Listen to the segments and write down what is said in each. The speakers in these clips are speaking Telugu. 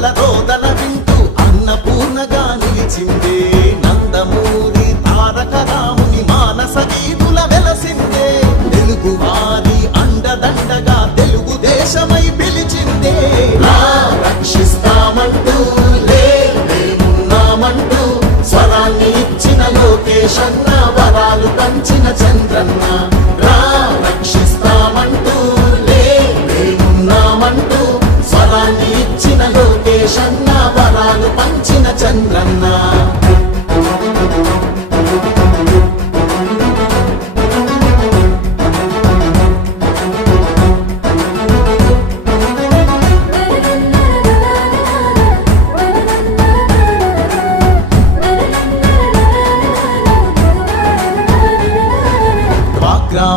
పిల్లల రోదన వింటూ అన్నపూర్ణగా నిలిచిందే నందమూరి తారక రాముని మానస గీతుల వెలసిందే తెలుగు వారి అండదండగా తెలుగుదేశమై పిలిచిందే రక్షిస్తామంటూ లేమున్నామంటూ స్వరాన్ని ఇచ్చిన లోకేశన్న వరాలు పంచిన చంద్రన్న రక్షిస్తామంటూ లేమున్నామంటూ స్వరాన్ని ఇచ్చిన లోకేశన్న వరాలు పంచిన చంద్రన్న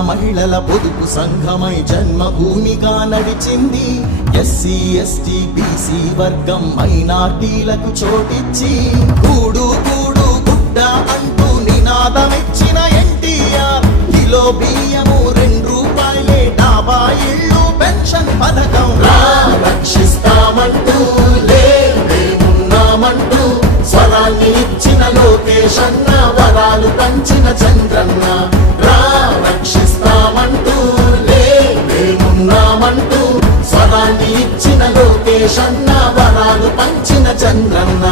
మహిళల పొదుపు సంఘమై జన్మభూమిగా నడిచింది ఎస్సీ ఎస్టీ బీసీ వర్గం మైనార్టీలకు చోటిచ్చి కూడు కూడు గుడ్డ అంటూ నినాదమిచ్చిన ఎన్టీఆర్ కిలో బియ్యము 2 రూపాయలే డాబా ఇళ్ళు పెన్షన్ పథకం రక్షిస్తామంటూ లేమున్నామంటూ స్వరాన్ని ఇచ్చిన లోకేశన్న వరాలు పంచిన చంద్రన్న రక్షిస్తామంటూ లేమున్నామంటూ స్వరాన్ని ఇచ్చిన లోకేశన్న వరాలు పంచిన చంద్రన్న